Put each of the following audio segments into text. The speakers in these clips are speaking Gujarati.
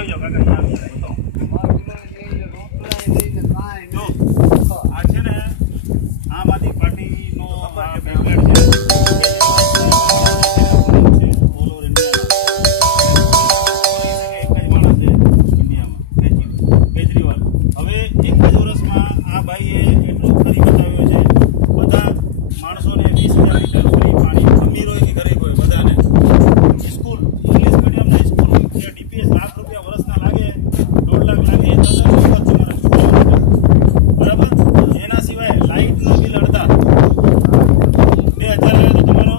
આવી જાઓ કાકા, અહીંયા જો આ છે ને આમ આદમી પાર્ટીનો પેમ્પલેટ છે ઓલ ઓવર ઇન્ડિયામાં. એક જ માણસ છે ઇન્ડિયામાં, કેજરીવાલ. હવે એક જ વર્ષમાં આ ભાઈએ એટલું કરી બતાવ્યો છે, બધા માણસોને 20,000 લીટર ફ્રી પાણી, અમીર હોય કે ગરીબ હોય બધાને. સ્કૂલ ઇંગ્લિશ મીડિયમના સ્કૂલ જે ડીપીએસ લાખ રૂપિયા વર્ષના લાગે, 1.5 લાખ લાગે, બરાબર. એના સિવાય લાઇટનું બિલ અડધા 2,000 આવે તો તમારો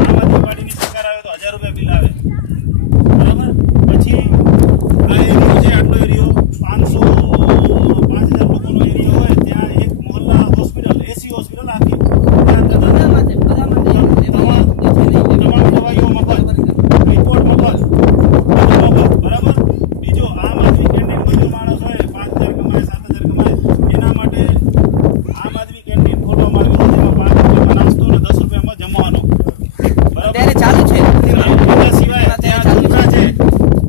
આમ આદમી પાર્ટીની સરકાર આવે તો 1,000 રૂપિયા બિલ આવે, બરાબર. પછી આ એરિયો છે, આટલો એરિયો 5,000 લોકોનો એરિયો હોય, ત્યાં એક મોહલ્લા હોસ્પિટલ, એસી હોસ્પિટલ આખી, તમામ દવાઈઓ મફત, રિપોર્ટ મફત, બરાબર. બીજો આમ આદમી કેન્ટીન, મજૂર માણસ હોય 5,000 કમાય 7,000 કમાય, એના માટે આમ આદમી કેન્ટીન ખોલવામાં આવ્યું, જેમાં 5 રૂપિયામાં નાસ્તો અને 10 રૂપિયામાં જમવાનો, બરાબર. ચાલુ છે. એના સિવાય ત્યાં ઝૂંપડા છે,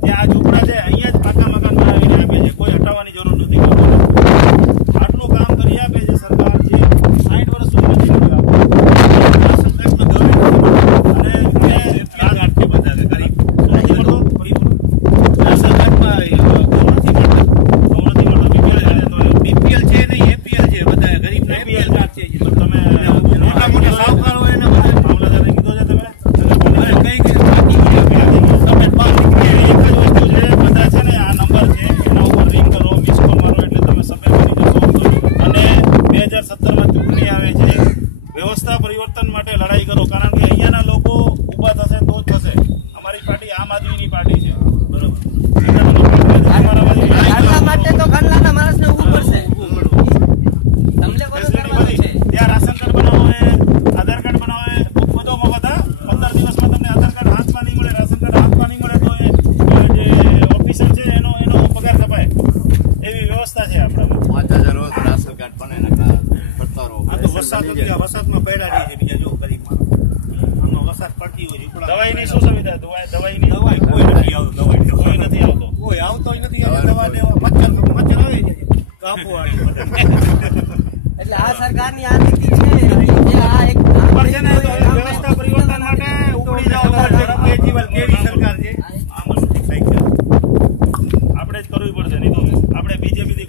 ત્યાં ઝૂંપડા છે, અહીંયા જ પાકા મકાન બનાવીને આપે છે, કોઈ હટાવવાની જરૂર નથી. આટલું કામ કરી આપે છે સરકાર, જે 60 વર્ષ સુધી નથી કર્યું. વ્યવસ્થા પરિવર્તન માટે લડાઈ કરો, કારણ કે અહીંયાના લોકો ઊભા થશે તો જ થશે. અમારી પાર્ટી આમ આદમીની પાર્ટી છે, બરોબર. ત્યાં રાશન કાર્ડ બનાવે, આધાર કાર્ડ બનાવે, બધો મફત. 15 દિવસમાં તમને આધાર કાર્ડ હાથમાં નહીં મળે, રાશન કાર્ડ હાથમાં નહીં મળે તો જે ઓફિસર છે એનો પગાર કપાય, એવી વ્યવસ્થા છે આપણામાં. 5,000 રાશન કાર્ડ પણ વરસાદમાં પડ્યા છે બીજા જો ગરીબ આનો વરસાદ પડતી હોય. દવાઈની શું સુવિધા? દવાઈની કોઈ નથી આવતો, કોઈ નથી આવતો, કોઈ આવતો નથી. દવા દેવા મચ્છર આવે છે કાપવા. એટલે આ સરકારની આ નીતિ છે, આ એક વ્યવસ્થા પરિવર્તન માટે ઉપડી જાઓ. કેજરીવાલ